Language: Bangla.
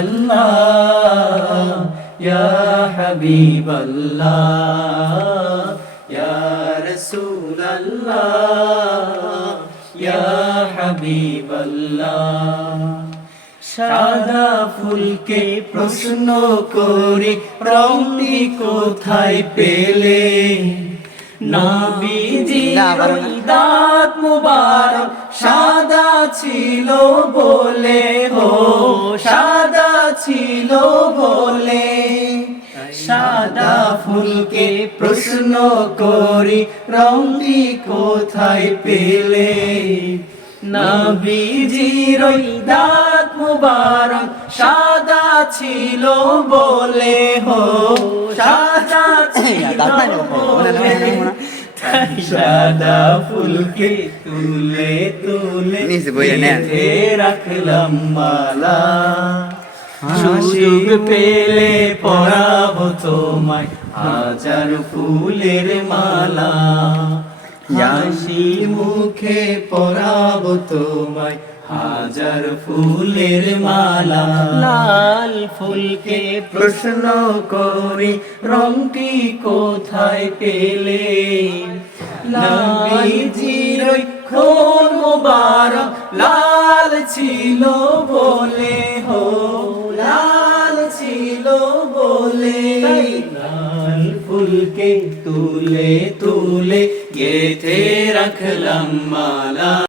আল্লাহ ইয়া ইয়া রাসূল ইয়া সাদা ফুলকে প্রশ্ন করি রংটি কোথায় পেলে? নবীজি দাঁত মুবারক সাদা ছিল বলে ফুলকে প্রশ্ন করি রংটি কোথায় পেলে? নবীজির ওই দাঁত মুবারক সাদা ছিল বলে হো সাদা ছিল সাদা ফুলকে তুলে তুলে রাখলাম মালা। সুযোগ পেলে পরাবো তোমায় হাজার ফুলের মালা। হাসি মুখে পরাবো তোমায় হাজার ফুলের মালা। লাল ফুলকে প্রশ্ন করি, রংটি কোথায় পেলে? লাল ছিল বলে। বলে লাল ফুলকে তুলে তুলে গেথে রাখলাম মালা।